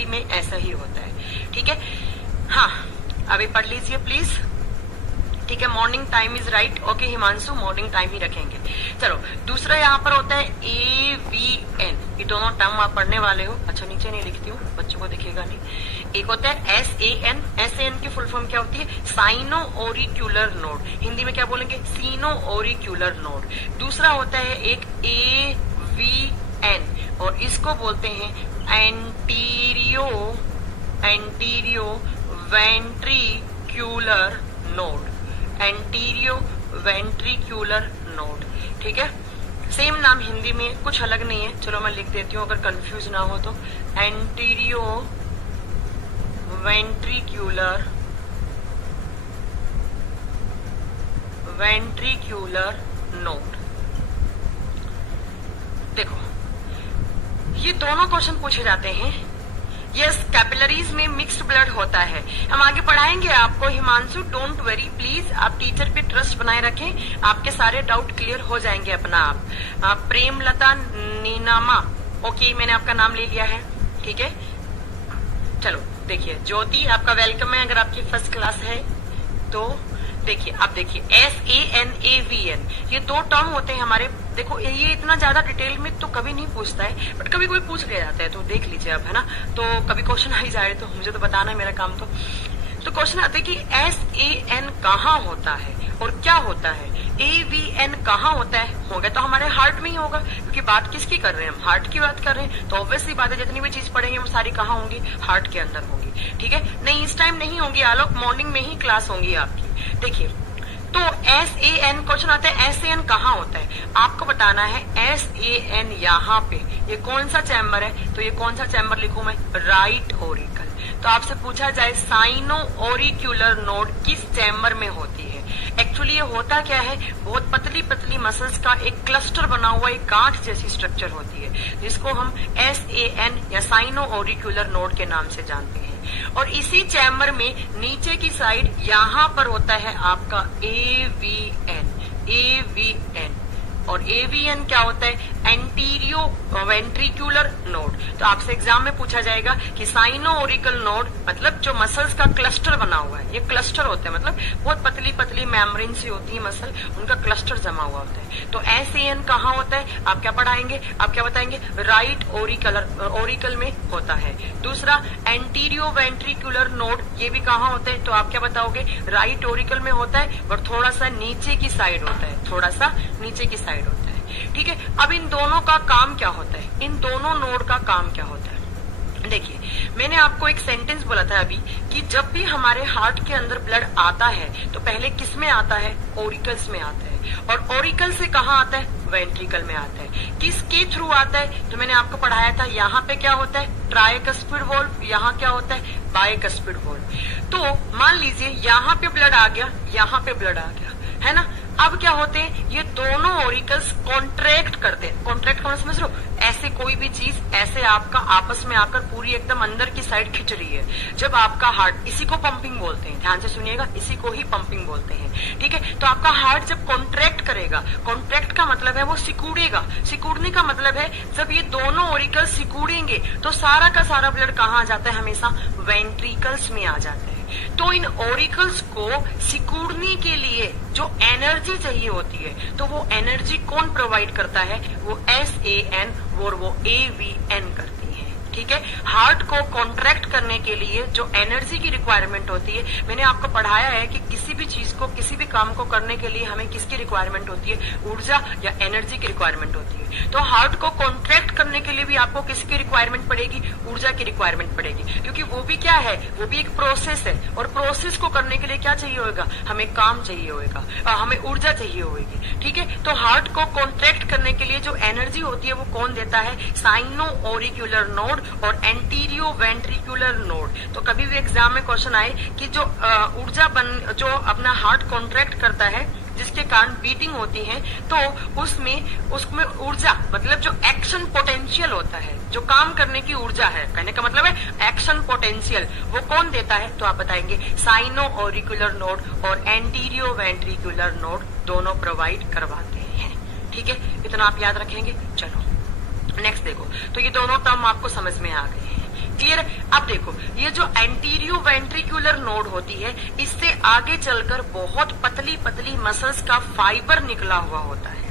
हिंदी में ऐसा ही होता है, ठीक है। हाँ, अभी पढ़ लीजिए प्लीज, ठीक है। Morning time is right, okay Himanshu, morning time ही रखेंगे। चलो, दूसरा यहाँ पर होता है AVN, ये दोनों टर्म आप पढ़ने वाले हो। अच्छा, नीचे नहीं लिखती हूँ, बच्चों को दिखेगा नहीं। एक होता है SAN, SAN की फुल फॉर्म क्या होती है? साइनो ओरिक्यूलर नोड, हिंदी में क्या बोलेंगे? सीनो ओरिक्यूलर नोड। दूसरा होता है एक AVN, और इसको बोलते हैं एंटीरियो वेंट्रिक्यूलर नोड, एंटीरियो वेंट्रिक्यूलर नोड, ठीक है। सेम नाम हिंदी में, कुछ अलग नहीं है। चलो मैं लिख देती हूँ अगर कंफ्यूज ना हो तो। एंटीरियो वेंट्रिक्यूलर नोड। देखो, ये दोनों क्वेश्चन पूछे जाते हैं। यस, कैपिलरीज में मिक्स्ड ब्लड होता है। हम आगे पढ़ाएंगे आपको हिमांशु, डोंट वरी प्लीज, आप टीचर पे ट्रस्ट बनाए रखें, आपके सारे डाउट क्लियर हो जाएंगे अपना आप। प्रेमलता नीनामा, ओके, मैंने आपका नाम ले लिया है, ठीक है। चलो देखिए, ज्योति आपका वेलकम है, अगर आपकी फर्स्ट क्लास है तो। देखिए, अब देखिए SAN AVN, ये दो टर्म होते हैं हमारे। देखो, ये इतना ज्यादा डिटेल में तो कभी नहीं पूछता है, बट कभी कोई पूछ ले जाता है, तो देख लीजिए अब, है ना। तो कभी क्वेश्चन आ ही जाए तो मुझे तो बताना है, मेरा काम तो क्वेश्चन आते हैं कि SAN कहाँ होता है और क्या होता है, AVN कहाँ होता है। होगा तो हमारे हार्ट में ही होगा, क्योंकि बात किसकी कर रहे हैं हम? हार्ट की बात कर रहे हैं। तो ऑब्वियसली बात है, जितनी भी चीज पढ़ेंगे वो सारी कहाँ होंगी? हार्ट के अंदर होंगी, ठीक है। नहीं, इस टाइम नहीं होंगी आलोक, मॉर्निंग में ही क्लास होंगी आपकी। देखिए, तो SAN क्वेश्चन आता है, SAN कहाँ होता है आपको बताना है। SAN यहाँ पे, ये कौन सा चैम्बर है? तो ये कौन सा चैम्बर लिखूं मैं? Right Oracle. तो आपसे पूछा जाए साइनो ओरिक्यूलर नोड किस चैम्बर में होती है। एक्चुअली ये होता क्या है, बहुत पतली पतली मसल्स का एक क्लस्टर बना हुआ एक गांठ जैसी स्ट्रक्चर होती है, जिसको हम SAN या साइनो ओरिक्यूलर नोड के नाम से जानते हैं। और इसी चैम्बर में नीचे की साइड यहाँ पर होता है आपका AVN। और AVN क्या होता है? एंटीरियो वेंट्रिक्यूलर नोड। तो आपसे एग्जाम में पूछा जाएगा कि साइनो ओरिकल नोड मतलब जो मसल्स का क्लस्टर बना हुआ है, ये क्लस्टर होते हैं, मतलब बहुत पतली पतली मेम्ब्रेन सी होती है मसल, उनका क्लस्टर जमा हुआ होता है। तो SAN कहाँ होता है? आप क्या पढ़ाएंगे, आप क्या बताएंगे? राइट ओरिकल में होता है। दूसरा, एंटीरियो वेंट्रिक्यूलर नोड, ये भी कहाँ होता है? तो आप क्या बताओगे? राइट ओरिकल में होता है, और थोड़ा सा नीचे की साइड होता है, थोड़ा सा नीचे की साइड होता है, ठीक है। अब इन दोनों का काम क्या होता है? इन दोनों नोड का काम क्या होता है? देखिए, मैंने आपको एक सेंटेंस बोला था अभी कि जब भी हमारे हार्ट के अंदर ब्लड आता है तो पहले किस में आता है? ओरिकल्स में आता है। और ओरिकल से कहाँ आता है? वेंट्रिकल में आता है। किसके थ्रू आता है? तो मैंने आपको पढ़ाया था, यहाँ पे क्या होता है? ट्राइकस्पिड वॉल्व, यहाँ क्या होता है? Bicuspid valve. तो मान लीजिए यहाँ पे ब्लड आ गया, यहाँ पे ब्लड आ गया, है ना। अब क्या होते हैं? ये दोनों ओरिकल्स कॉन्ट्रैक्ट करते हैं। कॉन्ट्रैक्ट करना समझ लो, ऐसे कोई भी चीज ऐसे आपका आपस में आकर पूरी एकदम अंदर की साइड खिंच रही है। जब आपका हार्ट, इसी को पंपिंग बोलते हैं, ध्यान से सुनिएगा, इसी को ही पंपिंग बोलते हैं, ठीक है। तो आपका हार्ट जब कॉन्ट्रैक्ट करेगा, कॉन्ट्रैक्ट का मतलब है वो सिकुड़ेगा। सिकुड़ने का मतलब है जब ये दोनों ओरिकल सिकुड़ेंगे तो सारा का सारा ब्लड कहाँ आ जाता है? हमेशा वेंट्रिकल्स में आ जाता है। तो इन ओरिकल्स को सिकुड़ने के लिए जो एनर्जी चाहिए होती है, तो वो एनर्जी कौन प्रोवाइड करता है? वो SAN और वो AVN करती है, ठीक है। हार्ट को कॉन्ट्रैक्ट करने के लिए जो एनर्जी की रिक्वायरमेंट होती है, मैंने आपको पढ़ाया है कि किसी भी चीज को, किसी भी काम को करने के लिए हमें किसकी रिक्वायरमेंट होती है? ऊर्जा या एनर्जी की रिक्वायरमेंट होती है। तो हार्ट को कॉन्ट्रैक्ट करने के लिए भी आपको किसकी रिक्वायरमेंट पड़ेगी? ऊर्जा की रिक्वायरमेंट पड़ेगी, क्योंकि वो भी क्या है? वो भी एक प्रोसेस है, और प्रोसेस को करने के लिए क्या चाहिए होगा? हमें काम चाहिए होगा, हमें ऊर्जा चाहिए होगी, ठीक है। तो हार्ट को कॉन्ट्रैक्ट करने के लिए जो एनर्जी होती है वो कौन देता है? साइनो ओरिक्यूलर नोड और एंटीरियो वेंट्रिक्यूलर नोड। तो कभी भी एग्जाम में क्वेश्चन आए कि जो ऊर्जा जो अपना हार्ट कॉन्ट्रैक्ट करता है, जिसके कारण बीटिंग होती है, तो उसमें ऊर्जा मतलब जो एक्शन पोटेंशियल होता है, जो काम करने की ऊर्जा है, कहने का मतलब है एक्शन पोटेंशियल, वो कौन देता है? तो आप बताएंगे साइनो ओरिक्यूलर नोड और एंटीरियो वेंट्रिक्यूलर नोड दोनों प्रोवाइड करवाते हैं, ठीक है। इतना आप याद रखेंगे। चलो नेक्स्ट देखो, तो ये दोनों टर्म आपको समझ में आ गए हैं। क्लियर है? अब देखो, ये जो एंटीरियो वेंट्रिकुलर नोड होती है, इससे आगे चलकर बहुत पतली पतली मसल्स का फाइबर निकला हुआ होता है।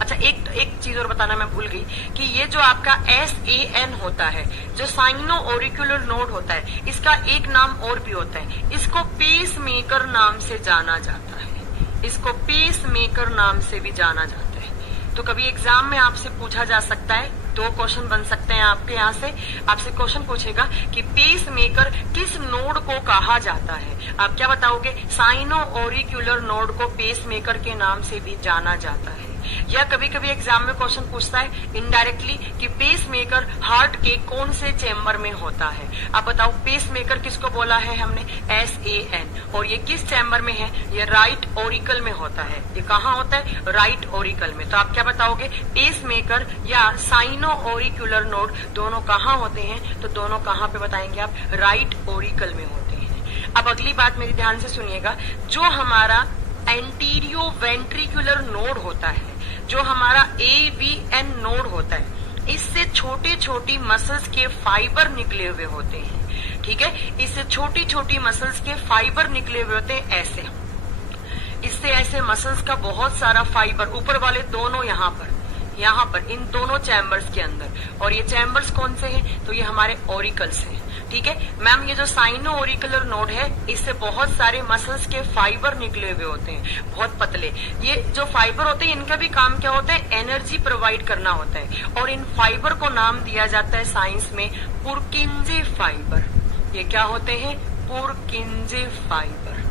अच्छा, एक चीज और बताना मैं भूल गई कि ये जो आपका SAN होता है, जो साइनो ऑरिकुलर नोड होता है, इसका एक नाम और भी होता है, इसको पेस मेकर नाम से जाना जाता है। इसको पेस मेकर नाम से भी जाना जाता है। तो कभी एग्जाम में आपसे पूछा जा सकता है, 2 क्वेश्चन बन सकते हैं आपके यहाँ से। आपसे क्वेश्चन पूछेगा कि पेस मेकर किस नोड को कहा जाता है। आप क्या बताओगे? साइनो ऑरिकुलर नोड को पेस मेकर के नाम से भी जाना जाता है। या कभी कभी एग्जाम में क्वेश्चन पूछता है इनडायरेक्टली कि पेस मेकर हार्ट के कौन से चेम्बर में होता है। अब बताओ, पेस मेकर किसको बोला है हमने? SAN। और ये किस चेम्बर में है? ये राइट ओरिकल में होता है। ये कहाँ होता है? राइट ओरिकल में। तो आप क्या बताओगे? पेस मेकर या साइनो ऑरिकुलर नोड दोनों कहाँ होते हैं? तो दोनों कहाँ पे बताएंगे आप? राइट ओरिकल में होते हैं। अब अगली बात मेरी ध्यान से सुनिएगा, जो हमारा एंटीरियो वेंट्रिकुलर नोड होता है, जो हमारा AVN नोड होता है, इससे छोटी छोटी मसल्स के फाइबर निकले हुए होते हैं। ठीक है, इससे छोटी छोटी मसल्स के फाइबर निकले हुए होते हैं ऐसे। इससे ऐसे मसल्स का बहुत सारा फाइबर, ऊपर वाले दोनों यहाँ पर इन दोनों चैम्बर्स के अंदर। और ये चैम्बर्स कौन से हैं? तो ये हमारे ऑरिकल्स हैं। ठीक है मैम, ये जो साइनो ऑरिकुलर नोड है, इससे बहुत सारे मसल्स के फाइबर निकले हुए होते हैं, बहुत पतले। ये जो फाइबर होते हैं, इनका भी काम क्या होता है? एनर्जी प्रोवाइड करना होता है। और इन फाइबर को नाम दिया जाता है साइंस में पुरकिंजे फाइबर। ये क्या होते हैं? पुरकिंजे फाइबर।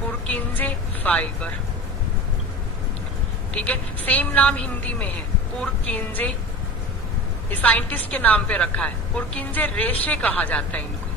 पुरकिंजे फाइबर। ठीक है, सेम नाम हिंदी में है, पुरकिंजे। ये साइंटिस्ट के नाम पे रखा है, पुरकिंजे रेशे कहा जाता है इनको।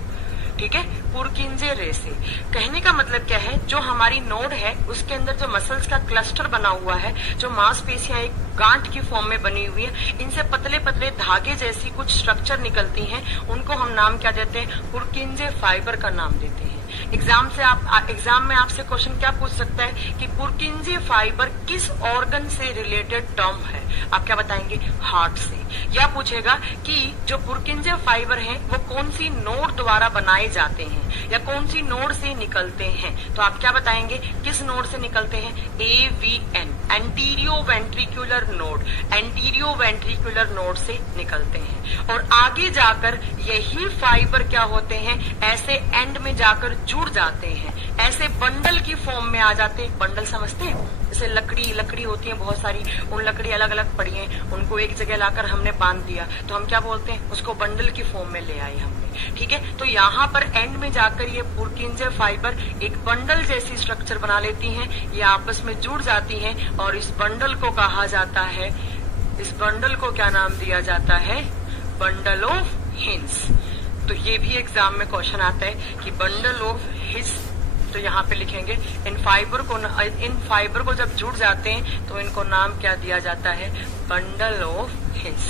ठीक है, पुरकिंजे रेशे। कहने का मतलब क्या है? जो हमारी नोड है, उसके अंदर जो मसल्स का क्लस्टर बना हुआ है, जो मांसपेशियां एक गांठ की फॉर्म में बनी हुई है, इनसे पतले पतले धागे जैसी कुछ स्ट्रक्चर निकलती हैं, उनको हम नाम क्या देते हैं? पुरकिंजे फाइबर का नाम देते हैं। एग्जाम में आपसे क्वेश्चन क्या पूछ सकता है कि पुरकिंजे फाइबर किस ऑर्गन से रिलेटेड टर्म है? आप क्या बताएंगे? हार्ट से। या पूछेगा कि जो पुरकिंजे फाइबर हैं, वो कौन सी नोड द्वारा बनाए जाते हैं या कौन सी नोड से निकलते हैं? तो आप क्या बताएंगे? किस नोड से निकलते हैं? AVN, atrio ventricular node. Atrio ventricular node से निकलते हैं। और आगे जाकर यही फाइबर क्या होते हैं? ऐसे एंड में जाकर जुड़ जाते हैं, ऐसे बंडल की फॉर्म में आ जाते हैं। बंडल समझते हैं? जैसे लकड़ी होती है बहुत सारी, उन लकड़ी अलग अलग पड़ी है, उनको एक जगह लाकर हमने बांध दिया, तो हम क्या बोलते हैं? उसको बंडल की फॉर्म में ले आए हमने। ठीक है, तो यहाँ पर एंड में जाकर ये पुरकिंजे फाइबर एक बंडल जैसी स्ट्रक्चर बना लेती हैं, ये आपस में जुड़ जाती हैं। और इस बंडल को कहा जाता है, इस बंडल को क्या नाम दिया जाता है? Bundle of hints. तो ये भी एग्जाम में क्वेश्चन आता है कि बंडल ऑफ हिंस। तो यहाँ पे लिखेंगे इन फाइबर को जब जुड़ जाते हैं तो इनको नाम क्या दिया जाता है? Bundle of hints.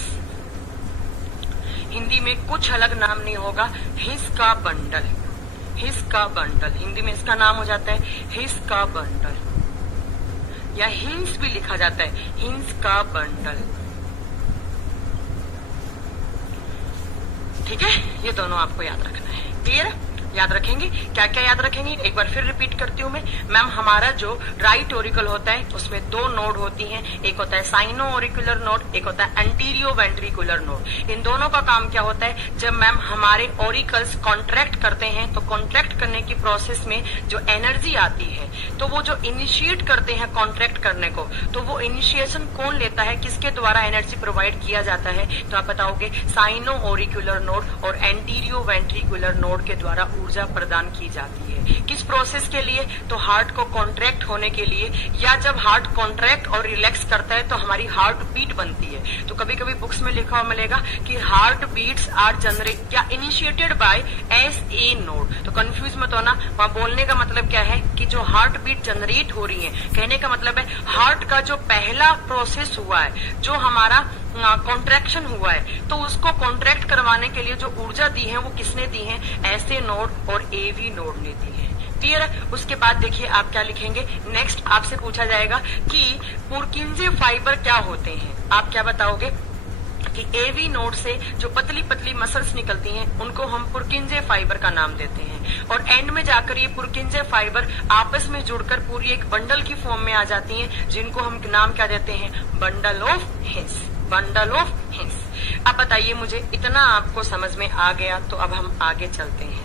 हिंदी में कुछ अलग नाम नहीं होगा, हिंस का बंडल। हिंस का बंडल, हिंदी में इसका नाम हो जाता है हिंस का बंडल, या हिंस भी लिखा जाता है, हिंस का बंडल। ठीक है, ये दोनों आपको याद रखना है। क्लियर? याद रखेंगे? क्या क्या याद रखेंगे? एक बार फिर रिपीट करती हूँ मैं। मैम, हमारा जो राइट ओरिकल होता है, उसमें 2 नोड होती हैं। एक होता है साइनो ओरिकुलर नोड, एक होता है एंटीरियो वेंट्रिकुलर नोड। इन दोनों का काम क्या होता है? जब मैम हमारे ओरिकल्स कॉन्ट्रैक्ट करते हैं, तो कॉन्ट्रैक्ट करने की प्रोसेस में जो एनर्जी आती है, तो वो जो इनिशिएट करते हैं कॉन्ट्रैक्ट करने को, तो वो इनिशिएशन कौन लेता है? किसके द्वारा एनर्जी प्रोवाइड किया जाता है? तो आप बताओगे साइनो ओरिकुलर नोड और एंटीरियो वेंट्रिकुलर नोड के द्वारा ऊर्जा प्रदान की जाती है। किस प्रोसेस के लिए? तो हार्ट को कॉन्ट्रैक्ट होने के लिए, या जब हार्ट कॉन्ट्रैक्ट और रिलैक्स करता है तो हमारी हार्ट बीट बनती है। तो कभी कभी बुक्स में लिखा हुआ मिलेगा कि हार्ट बीट्स आर जनरेट या इनिशिएटेड बाय SA नोड। तो कंफ्यूज मत होना, वहां बोलने का मतलब क्या है कि जो हार्ट बीट जनरेट हो रही है, कहने का मतलब है हार्ट का जो पहला प्रोसेस हुआ है, जो हमारा कॉन्ट्रैक्शन हुआ है, तो उसको कॉन्ट्रैक्ट करवाने के लिए जो ऊर्जा दी है वो किसने दी है? SA नोड और AV नोड ने दी है। क्लियर है? उसके बाद देखिए आप क्या लिखेंगे। नेक्स्ट आपसे पूछा जाएगा कि पुरकिंजे फाइबर क्या होते हैं। आप क्या बताओगे? कि एवी नोड से जो पतली पतली मसल्स निकलती हैं उनको हम पुरकिंजे फाइबर का नाम देते हैं, और एंड में जाकर ये पुरकिंजे फाइबर आपस में जुड़कर पूरी एक बंडल की फॉर्म में आ जाती हैं, जिनको हम नाम क्या देते हैं, bundle of hints, bundle of hints. अब बताइए मुझे, इतना आपको समझ में आ गया तो अब हम आगे चलते हैं।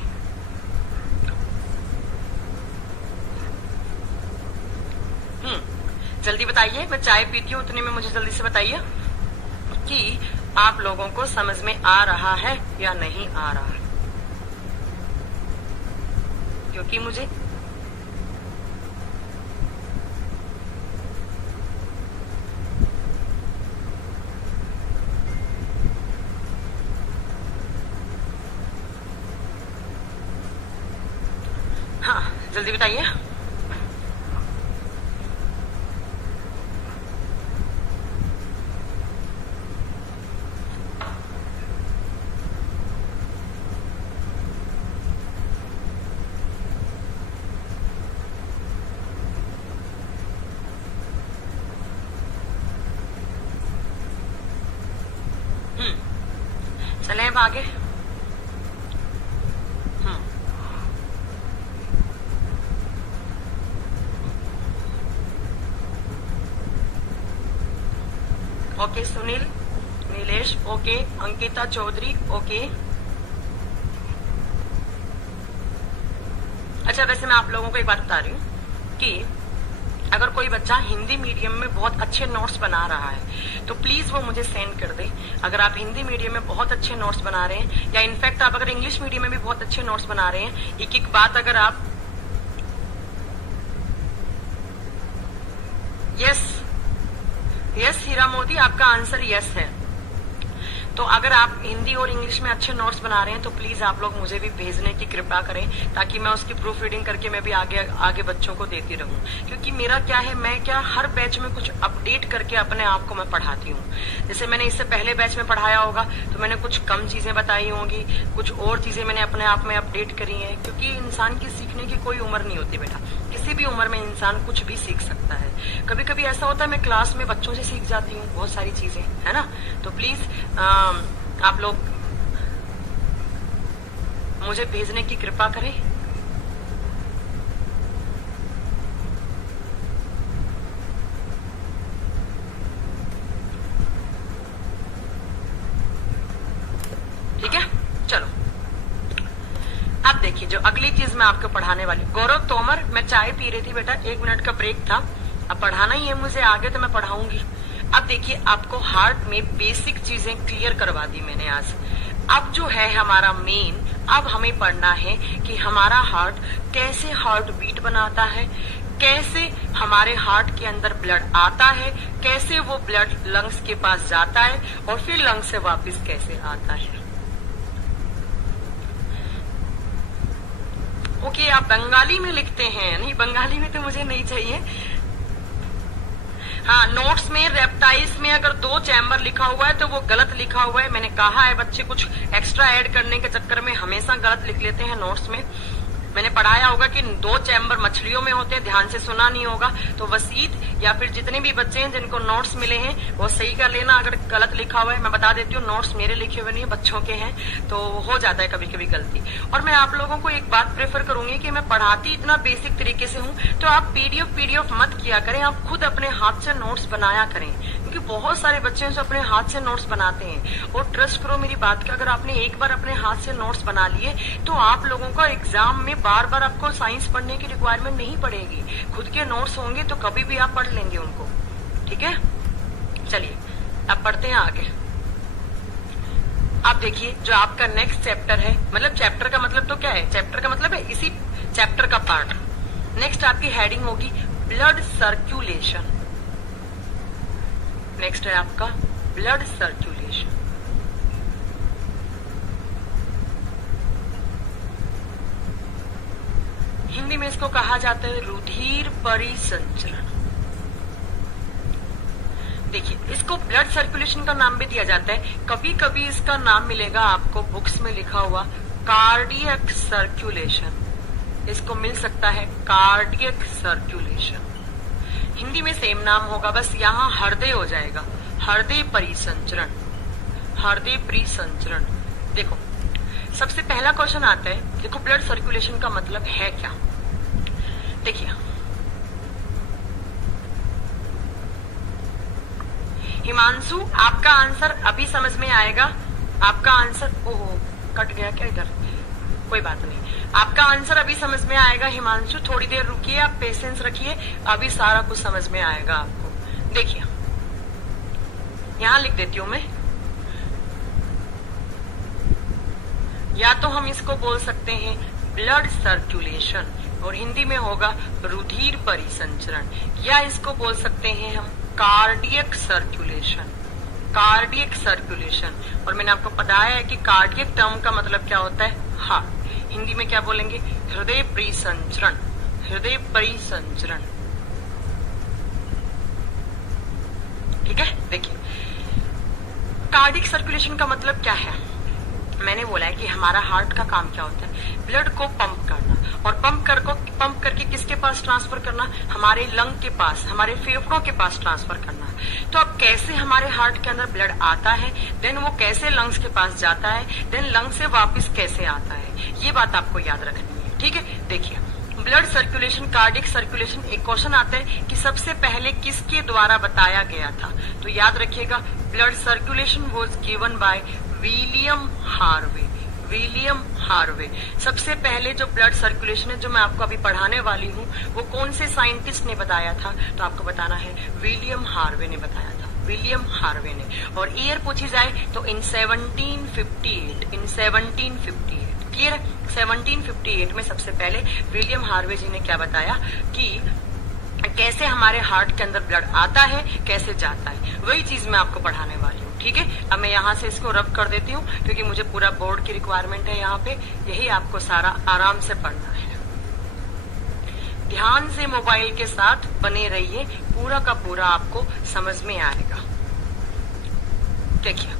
जल्दी बताइए, मैं चाय पीती हूँ उतने में मुझे जल्दी से बताइए कि आप लोगों को समझ में आ रहा है या नहीं आ रहा है, क्योंकि मुझे हाँ जल्दी बताइए। चले अब आगे। Okay Sunil, Nilesh okay, Ankita Chaudhary okay. अच्छा, वैसे मैं आप लोगों को एक बात बता रही हूँ कि अगर कोई बच्चा हिंदी मीडियम में बहुत अच्छे नोट्स बना रहा है तो प्लीज वो मुझे सेंड कर दे। अगर आप हिंदी मीडियम में बहुत अच्छे नोट्स बना रहे हैं, या इनफैक्ट आप अगर इंग्लिश मीडियम में भी बहुत अच्छे नोट्स बना रहे हैं, एक एक बात अगर आप यस यस हीरा मोदी, आपका आंसर यस है। तो अगर आप हिंदी और इंग्लिश में अच्छे नोट्स बना रहे हैं तो प्लीज आप लोग मुझे भी भेजने की कृपा करें, ताकि मैं उसकी प्रूफ रीडिंग करके मैं भी आगे बच्चों को देती रहूं। क्योंकि मेरा क्या है, मैं क्या हर बैच में कुछ अपडेट करके अपने आप को मैं पढ़ाती हूँ। जैसे मैंने इससे पहले बैच में पढ़ाया होगा तो मैंने कुछ कम चीजें बताई होंगी, कुछ और चीजें मैंने अपने आप में अपडेट करी है। क्योंकि इंसान की सीखने की कोई उम्र नहीं होती बेटा, किसी भी उम्र में इंसान कुछ भी सीख सकता है। कभी कभी ऐसा होता है मैं क्लास में बच्चों से सीख जाती हूँ बहुत सारी चीजें, है ना। तो प्लीज आप लोग मुझे भेजने की कृपा करें। ठीक है, चलो अब देखिए जो अगली चीज मैं आपको पढ़ाने वाली। गौरव तोमर, मैं चाय पी रही थी बेटा, 1 मिनट का ब्रेक था। अब पढ़ाना ही है मुझे, आगे तो मैं पढ़ाऊंगी। अब देखिए आपको हार्ट में बेसिक चीजें क्लियर करवा दी मैंने आज। अब जो है हमारा मेन, अब हमें पढ़ना है कि हमारा हार्ट कैसे हार्ट बीट बनाता है, कैसे हमारे हार्ट के अंदर ब्लड आता है, कैसे वो ब्लड लंग्स के पास जाता है और फिर लंग्स से वापस कैसे आता है। ओके, आप बंगाली में लिखते हैं? नहीं, बंगाली में तो मुझे नहीं चाहिए। हाँ, नोट्स में रेप्टाइल्स में अगर 2 चैम्बर लिखा हुआ है तो वो गलत लिखा हुआ है। मैंने कहा है बच्चे कुछ एक्स्ट्रा ऐड करने के चक्कर में हमेशा गलत लिख लेते हैं नोट्स में। मैंने पढ़ाया होगा कि 2 चैम्बर मछलियों में होते हैं, ध्यान से सुना नहीं होगा। तो वसीद या फिर जितने भी बच्चे हैं जिनको नोट्स मिले हैं वो सही कर लेना अगर गलत लिखा हुआ है। मैं बता देती हूँ, नोट्स मेरे लिखे हुए नहीं है, बच्चों के हैं, तो हो जाता है कभी कभी गलती। और मैं आप लोगों को एक बात प्रेफर करूंगी कि मैं पढ़ाती इतना बेसिक तरीके से हूँ तो आप पीडीएफ मत किया करें, आप खुद अपने हाथ से नोट्स बनाया करें। क्योंकि बहुत सारे बच्चे हैं जो अपने हाथ से नोट्स बनाते हैं, और ट्रस्ट करो मेरी बात का, अगर आपने एक बार अपने हाथ से नोट्स बना लिए तो आप लोगों को एग्जाम में बार बार आपको साइंस पढ़ने की रिक्वायरमेंट नहीं पड़ेगी। खुद के नोट्स होंगे तो कभी भी आप पढ़ लेंगे उनको। ठीक है, चलिए अब पढ़ते हैं आगे। अब देखिए जो आपका नेक्स्ट चैप्टर है, मतलब चैप्टर का मतलब तो क्या है, चैप्टर का मतलब है इसी चैप्टर का पार्ट। नेक्स्ट आपकी हेडिंग होगी ब्लड सर्कुलेशन। नेक्स्ट है आपका ब्लड सर्कुलेशन। हिंदी में इसको कहा जाता है रुधिर परिसंचरण। देखिए इसको ब्लड सर्कुलेशन का नाम भी दिया जाता है। कभी कभी इसका नाम मिलेगा आपको बुक्स में लिखा हुआ कार्डियक सर्कुलेशन, इसको मिल सकता है कार्डियक सर्कुलेशन। हिंदी में सेम नाम होगा, बस यहाँ हृदय हो जाएगा, हृदय परिसंचरण। हृदय परिसंचरण। देखो सबसे पहला क्वेश्चन आता है, देखो ब्लड सर्कुलेशन का मतलब है क्या। देखिए हिमांशु आपका आंसर अभी समझ में आएगा, आपका आंसर, ओहो कट गया क्या इधर, कोई बात नहीं, आपका आंसर अभी समझ में आएगा हिमांशु, थोड़ी देर रुकिए, आप पेशेंस रखिए, अभी सारा कुछ समझ में आएगा आपको। देखिए यहां लिख देती हूं मैं, या तो हम इसको बोल सकते हैं ब्लड सर्कुलेशन और हिंदी में होगा रुधिर परिसंचरण, या इसको बोल सकते हैं हम कार्डियक सर्कुलेशन, कार्डियक सर्कुलेशन। और मैंने आपको बताया है कि कार्डियक टर्म का मतलब क्या होता है, हार्ट। हिंदी में क्या बोलेंगे, हृदय परिसंचरण, हृदय परिसंचरण। ठीक है, देखिए कार्डियक सर्कुलेशन का मतलब क्या है। मैंने बोला है कि हमारा हार्ट का काम क्या होता है, ब्लड को पंप करना, और पंप करके किसके पास ट्रांसफर करना, हमारे लंग के पास, हमारे फेफड़ों के पास ट्रांसफर करना। तो अब कैसे हमारे हार्ट के अंदर ब्लड आता है, देन वो कैसे लंग्स के पास जाता है, देन लंग से वापस कैसे आता है, ये बात आपको याद रखनी है। ठीक है, देखिए ब्लड सर्कुलेशन, कार्डियक सर्कुलेशन, एक क्वेश्चन आता है कि सबसे पहले किसके द्वारा बताया गया था, तो याद रखिएगा blood circulation was given by William Harvey, William Harvey. सबसे पहले जो ब्लड सर्कुलेशन है जो मैं आपको अभी पढ़ाने वाली हूँ वो कौन से साइंटिस्ट ने बताया था, तो आपको बताना है विलियम हार्वे ने बताया था, विलियम हार्वे ने। और ईयर पूछी जाए तो इन 1758, इन 1758, क्लियर है, 1758 में सबसे पहले विलियम हार्वे जी ने क्या बताया कि कैसे हमारे हार्ट के अंदर ब्लड आता है, कैसे जाता है, वही चीज मैं आपको पढ़ाने वाली हूँ। ठीक है, अब मैं यहाँ से इसको रब कर देती हूँ क्योंकि मुझे पूरा बोर्ड की रिक्वायरमेंट है यहाँ पे, यही आपको सारा आराम से पढ़ना है। ध्यान से मोबाइल के साथ बने रहिए, पूरा का पूरा आपको समझ में आएगा। देखिए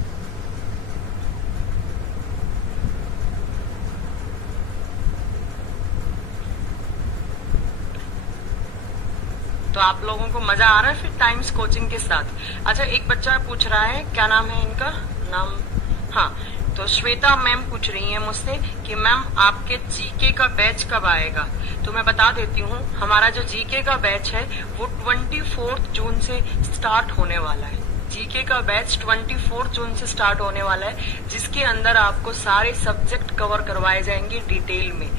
तो आप लोगों को मजा आ रहा है फिर टाइम्स कोचिंग के साथ। अच्छा एक बच्चा पूछ रहा है, क्या नाम है इनका, नाम, हाँ तो श्वेता मैम पूछ रही है मुझसे कि मैम आपके जीके का बैच कब आएगा। तो मैं बता देती हूँ, हमारा जो जीके का बैच है वो 24 जून से स्टार्ट होने वाला है। जीके का बैच 24 जून से स्टार्ट होने वाला है, जिसके अंदर आपको सारे सब्जेक्ट कवर करवाए जाएंगे डिटेल में,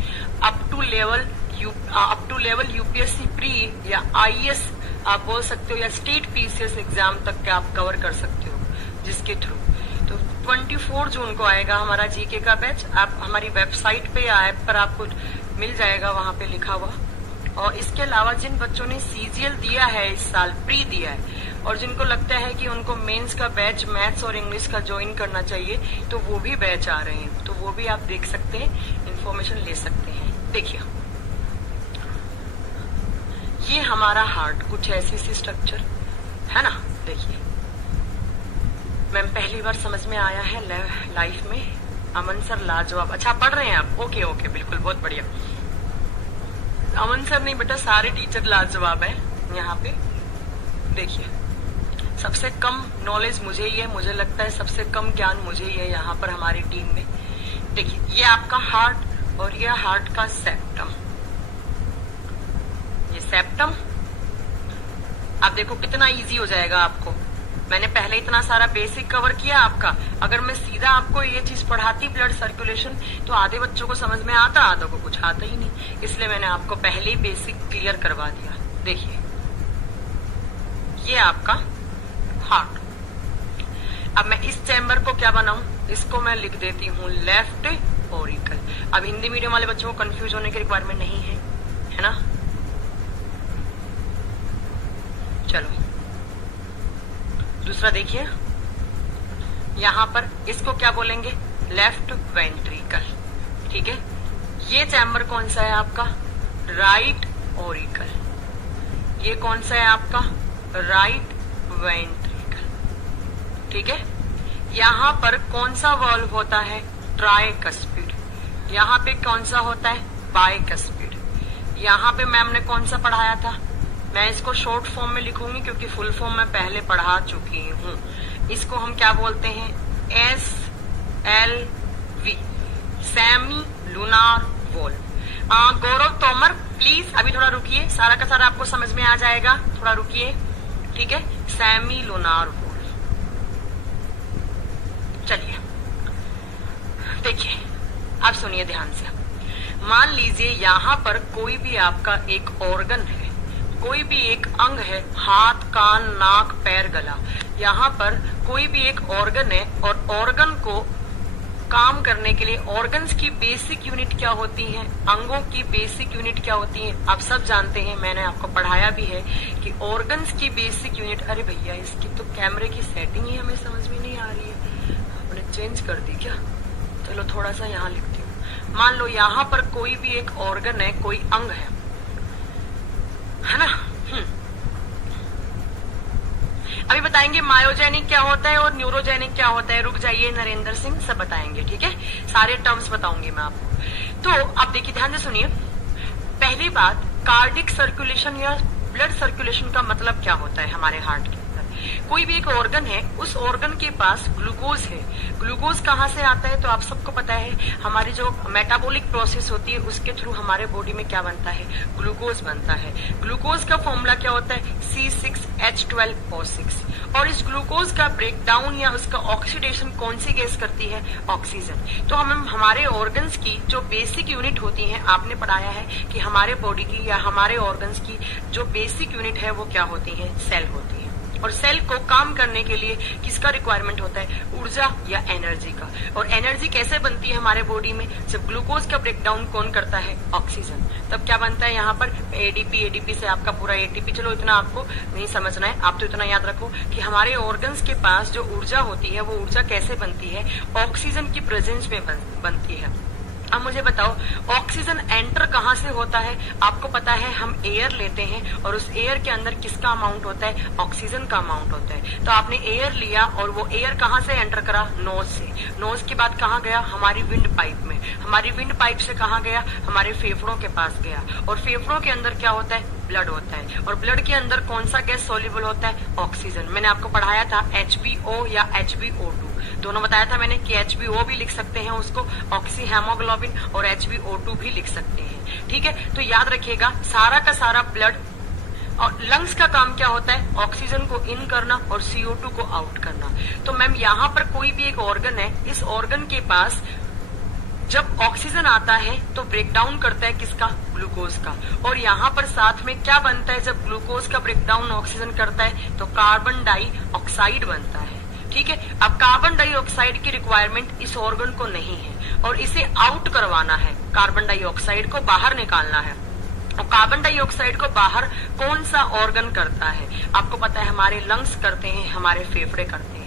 up to level UPSC pre या आईएएस आप बोल सकते हो, या स्टेट पीसीएस एग्जाम तक के आप कवर कर सकते हो जिसके थ्रू। तो 24 जून को आएगा हमारा जीके का बैच। आप हमारी वेबसाइट पे या ऐप पर आपको मिल जाएगा, वहां पे लिखा हुआ। और इसके अलावा जिन बच्चों ने सीजीएल दिया है इस साल, प्री दिया है, और जिनको लगता है कि उनको मेंस का बैच मैथ्स और इंग्लिश का ज्वाइन करना चाहिए, तो वो भी बैच आ रहे हैं, तो वो भी आप देख सकते हैं, इंफॉर्मेशन ले सकते हैं। देखिए ये हमारा हार्ट कुछ ऐसी सी स्ट्रक्चर है ना। देखिए मैम पहली बार समझ में आया है लाइफ में। अमन सर लाजवाब, अच्छा पढ़ रहे हैं आप, ओके ओके बिल्कुल बहुत बढ़िया। अमन सर नहीं बेटा, सारे टीचर लाजवाब है यहाँ पे। देखिए सबसे कम नॉलेज मुझे ही है, मुझे लगता है सबसे कम ज्ञान मुझे ही है यहाँ पर हमारी टीम में। देखिए ये आपका हार्ट और ये हार्ट का सेप्टम, ये सेप्टम। आप देखो कितना इजी हो जाएगा आपको, मैंने पहले इतना सारा बेसिक कवर किया आपका। अगर मैं सीधा आपको ये चीज पढ़ाती ब्लड सर्कुलेशन, तो आधे बच्चों को समझ में आता, आधों को कुछ आता ही नहीं, इसलिए मैंने आपको पहले ही बेसिक क्लियर करवा दिया। देखिए ये आपका हार्ट। अब मैं इस चैम्बर को क्या बनाऊं, इसको मैं लिख देती हूँ लेफ्ट ओरिकल। अब हिंदी मीडियम वाले बच्चों को कंफ्यूज होने की रिक्वायरमेंट नहीं है, है ना। चलो दूसरा देखिए, यहां पर इसको क्या बोलेंगे, लेफ्ट वेंट्रिकल। ठीक है, ये चैम्बर कौन सा है आपका, राइट ओरिकल। ये कौन सा है आपका, राइट वेंट्रिकल। ठीक है, यहां पर कौन सा वाल्व होता है, ट्राइकस्पिड। यहां पे कौन सा होता है, बाइकस्पिड। यहां पे मैम ने कौन सा पढ़ाया था, मैं इसको शॉर्ट फॉर्म में लिखूंगी क्योंकि फुल फॉर्म में पहले पढ़ा चुकी हूँ। इसको हम क्या बोलते हैं, SLV, semi lunar valve. Gaurav Tomar please अभी थोड़ा रुकिए, सारा का सारा आपको समझ में आ जाएगा, थोड़ा रुकिए, ठीक है। सेमी लूनार वॉल्व, चलिए देखिए, आप सुनिए ध्यान से। मान लीजिए यहां पर कोई भी आपका एक ऑर्गन है, कोई भी एक अंग है, हाथ, कान, नाक, पैर, गला, यहाँ पर कोई भी एक ऑर्गन है, और ऑर्गन को काम करने के लिए ऑर्गन्स की बेसिक यूनिट क्या होती है, अंगों की बेसिक यूनिट क्या होती है, आप सब जानते हैं, मैंने आपको पढ़ाया भी है कि ऑर्गन्स की बेसिक यूनिट। अरे भैया इसकी तो कैमरे की सेटिंग ही हमें समझ में नहीं आ रही है, आपने चेंज कर दी क्या? चलो थोड़ा सा यहाँ लिखती हूँ। मान लो यहाँ पर कोई भी एक ऑर्गन है, कोई अंग है ना। अभी बताएंगे मायोजेनिक क्या होता है और न्यूरोजेनिक क्या होता है। रुक जाइए नरेंद्र सिंह, सब बताएंगे, ठीक है, सारे टर्म्स बताऊंगी मैं आपको। तो अब देखिए ध्यान से सुनिए। पहली बात, कार्डिक सर्कुलेशन या ब्लड सर्कुलेशन का मतलब क्या होता है हमारे हार्ट के अंदर। कोई भी एक ऑर्गन है, उस ऑर्गन के पास ग्लूकोज है। ग्लूकोज कहाँ से आता है? तो आप सबको पता है, हमारी जो मेटाबॉलिक प्रोसेस होती है उसके थ्रू हमारे बॉडी में क्या बनता है, ग्लूकोज बनता है। ग्लूकोज का फॉर्मूला क्या होता है, C6H12O6। और इस ग्लूकोज का ब्रेकडाउन या उसका ऑक्सीडेशन कौन सी गैस करती है, ऑक्सीजन। तो हम हमारे ऑर्गन्स की जो बेसिक यूनिट होती है, आपने पढ़ाया है कि हमारे बॉडी की या हमारे ऑर्गन्स की जो बेसिक यूनिट है वो क्या होती है, सेल होती है। और सेल को काम करने के लिए किसका रिक्वायरमेंट होता है, ऊर्जा या एनर्जी का। और एनर्जी कैसे बनती है हमारे बॉडी में, जब ग्लूकोज का ब्रेकडाउन कौन करता है, ऑक्सीजन। तब क्या बनता है यहाँ पर एडीपी, एडीपी से आपका पूरा एटीपी। चलो इतना आपको नहीं समझना है, आप तो इतना याद रखो कि हमारे ऑर्गन्स के पास जो ऊर्जा होती है वो ऊर्जा कैसे बनती है, ऑक्सीजन की प्रेजेंस में बनती है। अब मुझे बताओ, ऑक्सीजन एंटर कहाँ से होता है? आपको पता है हम एयर लेते हैं और उस एयर के अंदर किसका अमाउंट होता है, ऑक्सीजन का अमाउंट होता है। तो आपने एयर लिया और वो एयर कहाँ से एंटर करा, नोज से। नोज के बाद कहाँ गया, हमारी विंड पाइप में। हमारी विंड पाइप से कहाँ गया, हमारे फेफड़ों के पास गया। और फेफड़ों के अंदर क्या होता है, ब्लड होता है। और ब्लड के अंदर कौन सा गैस सोल्यूबल होता है, ऑक्सीजन। मैंने आपको पढ़ाया था HBO या HbO2, दोनों बताया था मैंने कि HBO भी लिख सकते हैं उसको, ऑक्सी हेमोग्लोबिन, और HbO2 भी लिख सकते हैं, ठीक है। तो याद रखिएगा, सारा का सारा ब्लड और लंग्स का काम क्या होता है, ऑक्सीजन को इन करना और CO2 को आउट करना। तो मैम यहाँ पर कोई भी एक ऑर्गन है, इस ऑर्गन के पास जब ऑक्सीजन आता है तो ब्रेकडाउन करता है किसका, ग्लूकोज का। और यहाँ पर साथ में क्या बनता है, जब ग्लूकोज का ब्रेकडाउन ऑक्सीजन करता है तो कार्बन डाइऑक्साइड बनता है, ठीक है। अब कार्बन डाइऑक्साइड की रिक्वायरमेंट इस ऑर्गन को नहीं है और इसे आउट करवाना है, कार्बन डाइऑक्साइड को बाहर निकालना है। और कार्बन डाइऑक्साइड को बाहर कौन सा ऑर्गन करता है, आपको पता है हमारे लंग्स करते हैं, हमारे फेफड़े करते हैं।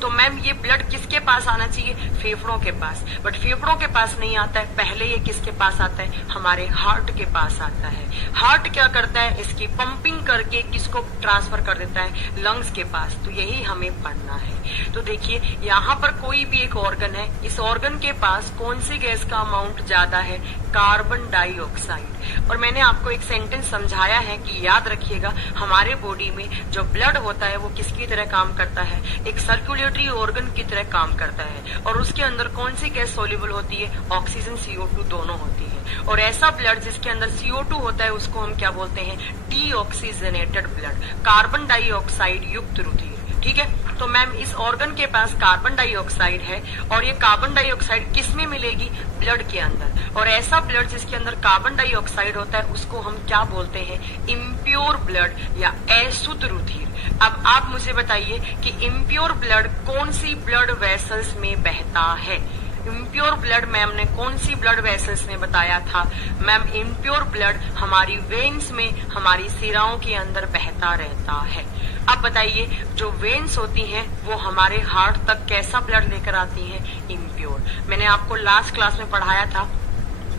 तो मैम ये ब्लड किसके पास आना चाहिए, फेफड़ों के पास। बट फेफड़ों के पास नहीं आता है, पहले ये किसके पास आता है, हमारे हार्ट के पास आता है। हार्ट क्या करता है, इसकी पंपिंग करके किसको ट्रांसफर कर देता है, लंग्स के पास। तो यही हमें पढ़ना है। तो देखिए यहाँ पर कोई भी एक ऑर्गन है, इस ऑर्गन के पास कौन सी गैस का अमाउंट ज्यादा है, कार्बन डाइऑक्साइड। और मैंने आपको एक सेंटेंस समझाया है कि याद रखिएगा, हमारे बॉडी में जो ब्लड होता है वो किसकी तरह काम करता है, एक सर्कुलेटरी ऑर्गन की तरह काम करता है। और उसके अंदर कौन सी गैस सोल्यूबल होती है, ऑक्सीजन CO2 दोनों होती है। और ऐसा ब्लड जिसके अंदर CO2 होता है उसको हम क्या बोलते हैं, डीऑक्सीजनेटेड ब्लड, कार्बन डाइऑक्साइड युक्त रुधिर, ठीक है। तो मैम इस ऑर्गन के पास कार्बन डाइऑक्साइड है और ये कार्बन डाइऑक्साइड किस में मिलेगी, ब्लड के अंदर। और ऐसा ब्लड जिसके अंदर कार्बन डाइऑक्साइड होता है उसको हम क्या बोलते हैं, इम्प्योर ब्लड या अशुद्ध रुधिर। अब आप मुझे बताइए कि इम्प्योर ब्लड कौन सी ब्लड वेसल्स में बहता है। इम्प्योर ब्लड मैम ने कौन सी ब्लड वेसल्स में बताया था, मैम इम्प्योर ब्लड हमारी वेन्स में, हमारी सिराओं के अंदर बहता रहता है। अब बताइए, जो वेन्स होती हैं वो हमारे हार्ट तक कैसा ब्लड लेकर आती हैं, इम्प्योर। मैंने आपको लास्ट क्लास में पढ़ाया था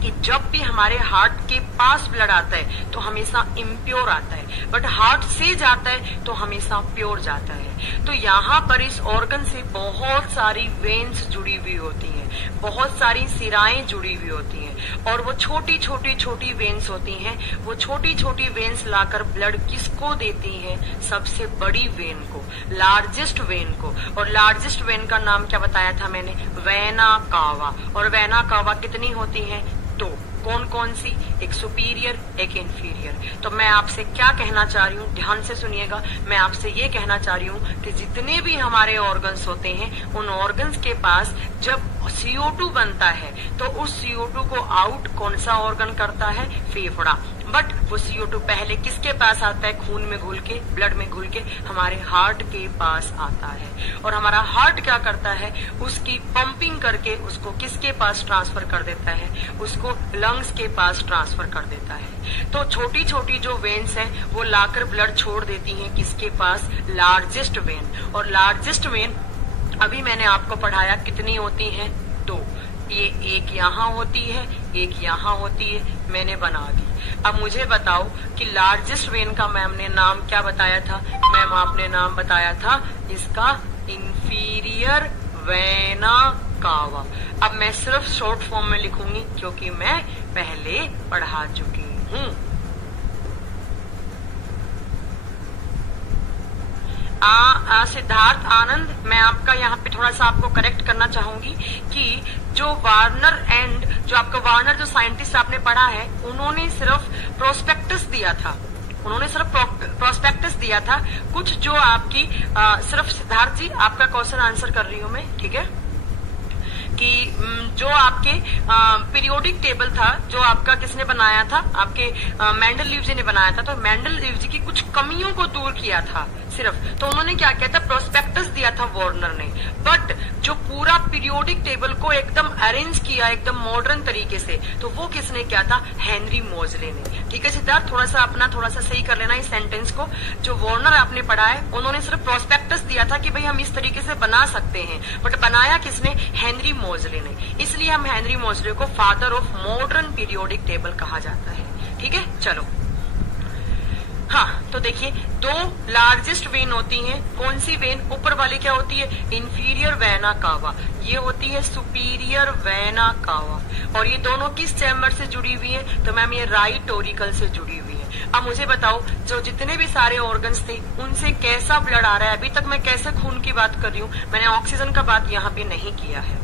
कि जब भी हमारे हार्ट के पास ब्लड आता है तो हमेशा इम्प्योर आता है, बट हार्ट से जाता है तो हमेशा प्योर जाता है। तो यहाँ पर इस ऑर्गन से बहुत सारी वेन्स जुड़ी हुई होती हैं। बहुत सारी सिराएं जुड़ी हुई होती हैं और वो छोटी छोटी छोटी वेन्स होती हैं। वो छोटी छोटी वेन्स लाकर ब्लड किसको देती हैं? सबसे बड़ी वेन को, लार्जेस्ट वेन को। और लार्जेस्ट वेन का नाम क्या बताया था मैंने? Vena cava. और वेना कावा कितनी होती हैं? दो। कौन कौन सी? एक सुपीरियर, एक इंफीरियर। तो मैं आपसे क्या कहना चाह रही हूँ, ध्यान से सुनिएगा। मैं आपसे ये कहना चाह रही हूँ कि जितने भी हमारे ऑर्गन्स होते हैं, उन ऑर्गन्स के पास जब CO2 बनता है तो उस CO2 को आउट कौन सा ऑर्गन करता है? फेफड़ा। बट वो CO2 पहले किसके पास आता है? खून में घुल के, ब्लड में घुल के हमारे हार्ट के पास आता है। और हमारा हार्ट क्या करता है? उसकी पंपिंग करके उसको किसके पास ट्रांसफर कर देता है? उसको लंग्स के पास ट्रांसफर कर देता है। तो छोटी छोटी जो वेन्स हैं वो लाकर ब्लड छोड़ देती हैं किसके पास? Largest vein. और लार्जेस्ट वेन अभी मैंने आपको पढ़ाया कितनी होती हैं? दो। ये एक यहाँ होती है, एक यहाँ होती है, मैंने बना दी। अब मुझे बताओ कि लार्जेस्ट वेन का मैम ने नाम क्या बताया था? मैम आपने नाम बताया था इसका इंफीरियर वेना कावा। अब मैं सिर्फ शॉर्ट फॉर्म में लिखूंगी क्योंकि मैं पहले पढ़ा चुकी हूँ। सिद्धार्थ आनंद, मैं आपका यहाँ पे थोड़ा सा आपको करेक्ट करना चाहूंगी कि जो वार्नर एंड जो आपका वार्नर जो साइंटिस्ट आपने पढ़ा है, उन्होंने सिर्फ प्रोस्पेक्टस दिया था। उन्होंने सिर्फ प्रोस्पेक्टस दिया था। कुछ जो आपकी सिर्फ सिद्धार्थ जी आपका क्वेश्चन आंसर कर रही हूँ मैं, ठीक है, कि जो आपके पीरियोडिक टेबल था जो आपका किसने बनाया था? आपके मेंडलीव जी ने बनाया था। तो मेंडलीव जी की कुछ कमियों को दूर किया था सिर्फ। तो उन्होंने क्या किया था? प्रोस्पेक्टस दिया था वार्नर ने। बट जो पूरा पीरियोडिक टेबल को एकदम अरेंज किया एकदम मॉडर्न तरीके से, तो वो किसने किया था? हेनरी मोजले ने। ठीक है सिद्धार्थ, थोड़ा सा सही कर लेना इस सेंटेंस को। जो वार्नर आपने पढ़ा है, उन्होंने सिर्फ प्रोस्पेक्टस दिया था कि भाई हम इस तरीके से बना सकते हैं, बट बनाया किसने? हेनरी मोजले ने। इसलिए हम हेनरी मोजले को father of modern periodic table कहा जाता है। ठीक है, चलो। हाँ, तो देखिए दो लार्जेस्ट वेन होती हैं। कौन सी वेन? ऊपर वाली क्या होती है? इंफीरियर वेना कावा। ये होती है सुपीरियर वेना कावा। और ये दोनों किस चैम्बर से जुड़ी हुई है? तो मैम ये राइट ऑरिकल से जुड़ी हुई है। अब मुझे बताओ, जो जितने भी सारे ऑर्गन्स थे उनसे कैसा ब्लड आ रहा है? अभी तक मैं कैसे खून की बात कर रही हूँ, मैंने ऑक्सीजन का बात यहाँ पे नहीं किया है।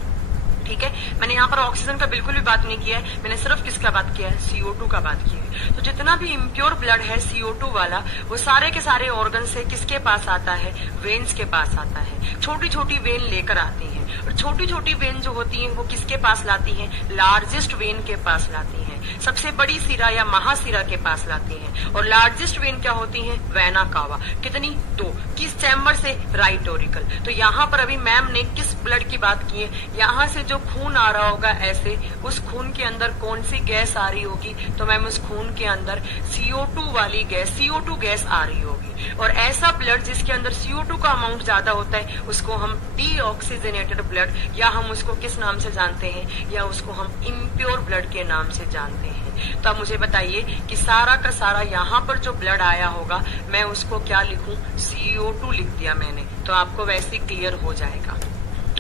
ठीक है, मैंने यहाँ पर ऑक्सीजन का बिल्कुल भी बात नहीं किया है। मैंने सिर्फ किसका बात किया है? CO2 का बात किया है। तो जितना भी इम्प्योर ब्लड है CO2 वाला, वो सारे के सारे ऑर्गन से किसके पास आता है? वेन्स के पास आता है। छोटी छोटी वेन लेकर आती हैं। और छोटी छोटी वेन जो होती हैं वो किसके पास लाती हैं? लार्जेस्ट वेन के पास लाती हैं। सबसे बड़ी सिरा या महासिरा के पास लाती हैं। और लार्जेस्ट वेन क्या होती है? Vena cava. कितनी? दो। किस चैम्बर से? Right auricle. तो यहाँ पर अभी मैम ने किस ब्लड की बात की है? यहाँ से जो खून आ रहा होगा ऐसे, उस खून के अंदर कौन सी गैस आ रही होगी? तो मैम उस खून के अंदर CO2 वाली गैस, CO2 गैस आ रही होगी। और ऐसा ब्लड जिसके अंदर CO2 का अमाउंट ज्यादा होता है उसको हम डीऑक्सीजनेटेड ब्लड, या हम उसको किस नाम से जानते हैं? या उसको हम इम्प्योर ब्लड के नाम से जानते हैं। तो अब मुझे बताइए कि सारा का सारा यहाँ पर जो ब्लड आया होगा, मैं उसको क्या लिखूं? CO2 लिख दिया मैंने, तो आपको वैसे क्लियर हो जाएगा।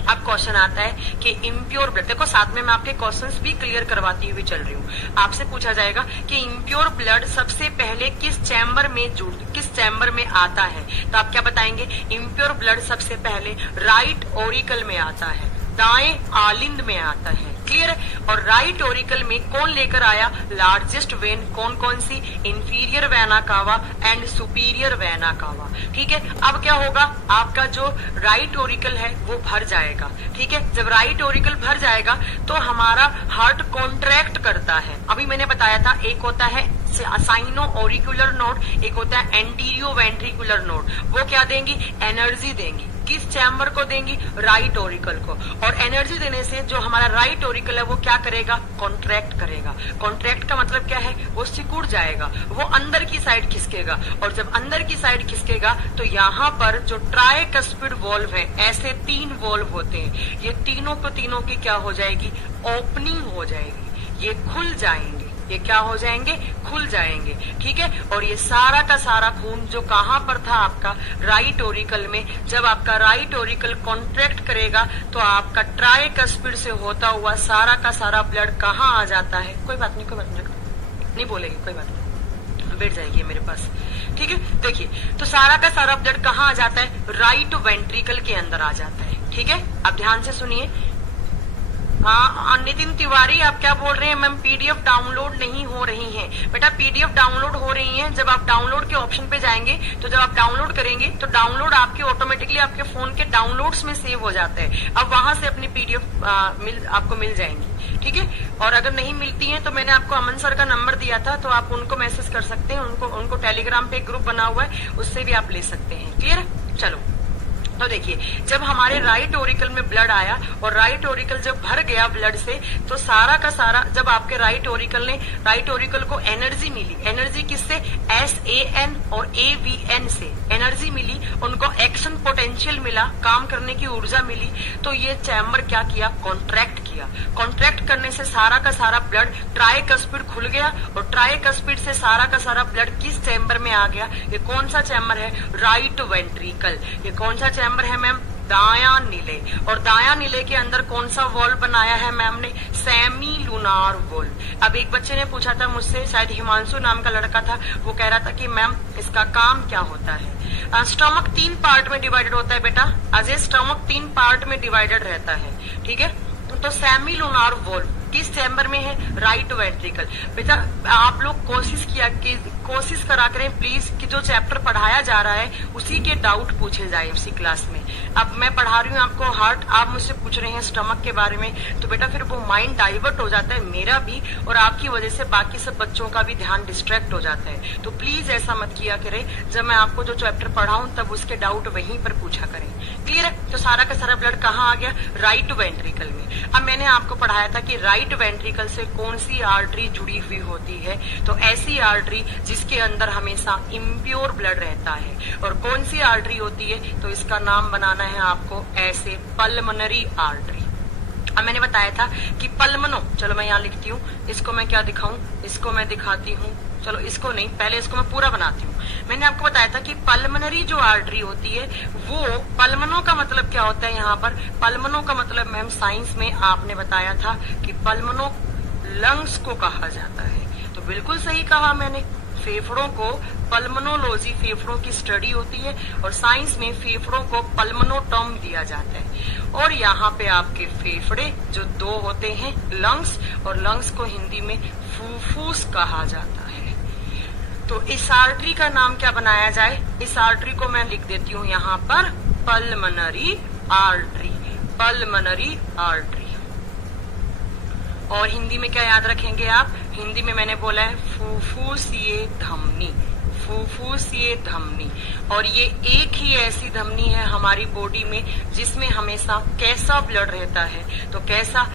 अब क्वेश्चन आता है कि इम्प्योर ब्लड, देखो साथ में मैं आपके क्वेश्चंस भी क्लियर करवाती हुई चल रही हूँ। आपसे पूछा जाएगा कि इम्प्योर ब्लड सबसे पहले किस चैम्बर में आता है? तो आप क्या बताएंगे? इम्प्योर ब्लड सबसे पहले राइट ऑरिकल में आता है, दाएं आलिंद में आता है। क्लियर है? और राइट ऑरिकल में कौन लेकर आया? Largest vein. कौन कौन सी? Inferior vena cava and superior vena cava. ठीक है, अब क्या होगा? आपका जो राइट ऑरिकल है वो भर जाएगा। ठीक है, जब राइट ऑरिकल भर जाएगा तो हमारा हार्ट कॉन्ट्रैक्ट करता है। अभी मैंने बताया था, एक होता है साइनो ऑरिकुलर नोड, एक होता है एंटीरियो वेंट्रिकुलर नोड। वो क्या देंगी? एनर्जी देंगी। किस चैम्बर को देंगी? राइट ऑरिकल को। और एनर्जी देने से जो हमारा राइट ऑरिकल है वो क्या करेगा? कॉन्ट्रैक्ट करेगा। कॉन्ट्रैक्ट का मतलब क्या है? वो सिकुड़ जाएगा, वो अंदर की साइड खिसकेगा। और जब अंदर की साइड खिसकेगा तो यहाँ पर जो ट्राइकस्पिड वॉल्व है, ऐसे 3 वॉल्व होते हैं, ये तीनों को तीनों की क्या हो जाएगी? ओपनिंग हो जाएगी। ये खुल जाएंगे, ये क्या हो जाएंगे, खुल जाएंगे। ठीक है, और ये सारा का सारा खून जो कहाँ पर था आपका राइट ऑरिकल में, जब आपका राइट ऑरिकल कॉन्ट्रैक्ट करेगा तो आपका ट्राइकस्पिड से होता हुआ सारा का सारा ब्लड कहाँ आ जाता है, कोई बात नहीं, कोई बात नहीं बोलेगी, कोई बात नहीं, बैठ जाएगी मेरे पास। ठीक है, देखिए तो सारा का सारा ब्लड कहाँ आ जाता है, राइट वेंट्रिकल के अंदर आ जाता है। ठीक है, अब ध्यान से सुनिए। हाँ नितिन तिवारी, आप क्या बोल रहे हैं मैम, पीडीएफ डाउनलोड नहीं हो रही है। बेटा पीडीएफ डाउनलोड हो रही है, जब आप डाउनलोड के ऑप्शन पे जाएंगे तो जब आप डाउनलोड करेंगे तो डाउनलोड आपके ऑटोमेटिकली आपके फोन के डाउनलोड्स में सेव हो जाता है। अब वहां से अपनी पीडीएफ आपको मिल जाएंगी। ठीक है, और अगर नहीं मिलती है तो मैंने आपको अमन सर का नंबर दिया था, तो आप उनको मैसेज कर सकते हैं, उनको टेलीग्राम पे एक ग्रुप बना हुआ है, उससे भी आप ले सकते हैं। क्लियर है, चलो तो देखिए जब हमारे राइट ऑरिकल में ब्लड आया और राइट ऑरिकल जब भर गया ब्लड से, तो सारा का सारा जब आपके राइट ऑरिकल को एनर्जी मिली, एनर्जी किससे, SAN और AVN से एनर्जी मिली, उनको एक्शन पोटेंशियल मिला, काम करने की ऊर्जा मिली, तो ये चैम्बर क्या किया, कॉन्ट्रैक्ट किया। कॉन्ट्रैक्ट करने से सारा का सारा ब्लड ट्राइकस्पिड खुल गया और ट्राइकस्पिड से सारा का सारा ब्लड किस चैम्बर में आ गया, ये कौन सा चैम्बर है, राइट वेंट्रिकल। ये कौन सा चैम्बर है मैम, दायां नीले। और दायां नीले के अंदर कौन सा वॉल्व बनाया है मैम ने, सेमी लूनार वॉल्व। अब एक बच्चे ने पूछा था मुझसे, शायद हिमांशु नाम का लड़का था, वो कह रहा था कि मैम इसका काम क्या होता है। स्टमक 3 पार्ट में डिवाइडेड होता है बेटा, अजय स्टमक 3 पार्ट में डिवाइडेड रहता है। ठीक है, तो सेमी लूनार वॉल्व किस चैम्बर में है, राइट वेंट्रिकल। बेटा आप लोग कोशिश करा करें प्लीज कि जो चैप्टर पढ़ाया जा रहा है उसी के डाउट पूछे जाए उसी क्लास में। अब मैं पढ़ा रही हूँ आपको हार्ट, आप मुझसे पूछ रहे हैं स्टमक के बारे में, तो बेटा फिर वो माइंड डाइवर्ट हो जाता है, मेरा भी और आपकी वजह से बाकी सब बच्चों का भी ध्यान डिस्ट्रैक्ट हो जाता है। तो प्लीज ऐसा मत किया करें, जब मैं आपको जो चैप्टर पढ़ाऊं तब उसके डाउट वहीं पर पूछा करें। क्लियर है, तो सारा का सारा ब्लड कहाँ आ गया, राइट वेंट्रिकल में। अब मैंने आपको पढ़ाया था कि राइट वेंट्रिकल से कौन सी आर्टरी जुड़ी हुई होती है, तो ऐसी आर्टरी जिसके अंदर हमेशा इम्प्योर ब्लड रहता है। और कौन सी आर्टरी होती है, तो इसका नाम बनाना है आपको ऐसे, पल्मनरी आर्टरी। अब मैंने बताया था कि पल्मनो, चलो मैं यहाँ लिखती हूँ, इसको मैं क्या दिखाऊं, इसको मैं दिखाती हूँ, चलो इसको नहीं, पहले इसको मैं पूरा बनाती हूँ। मैंने आपको बताया था कि पल्मनरी जो आर्टरी होती है वो, पल्मनो का मतलब क्या होता है, यहाँ पर पल्मनो का मतलब मैम साइंस में आपने बताया था कि पल्मनो लंग्स को कहा जाता है। तो बिल्कुल सही कहा मैंने, फेफड़ों को पल्मनोलॉजी, फेफड़ों की स्टडी होती है और साइंस में फेफड़ों को पल्मनोटर्म दिया जाता है। और यहाँ पे आपके फेफड़े जो 2 होते हैं, लंग्स, और लंग्स को हिंदी में फुफ्फुस कहा जाता है। तो इस आर्टरी का नाम क्या बनाया जाए, इस आर्टरी को मैं लिख देती हूँ यहाँ पर पल्मनरी आर्टरी, पल्मनरी आर्टरी। और हिंदी में क्या याद रखेंगे आप, हिंदी में मैंने बोला है फुफ्फुसीय धमनी, फुफ्फुसीय धमनी। और ये एक ही ऐसी धमनी है हमारी बॉडी में जिसमें हमेशा कैसा ब्लड रहता है, तो कैसा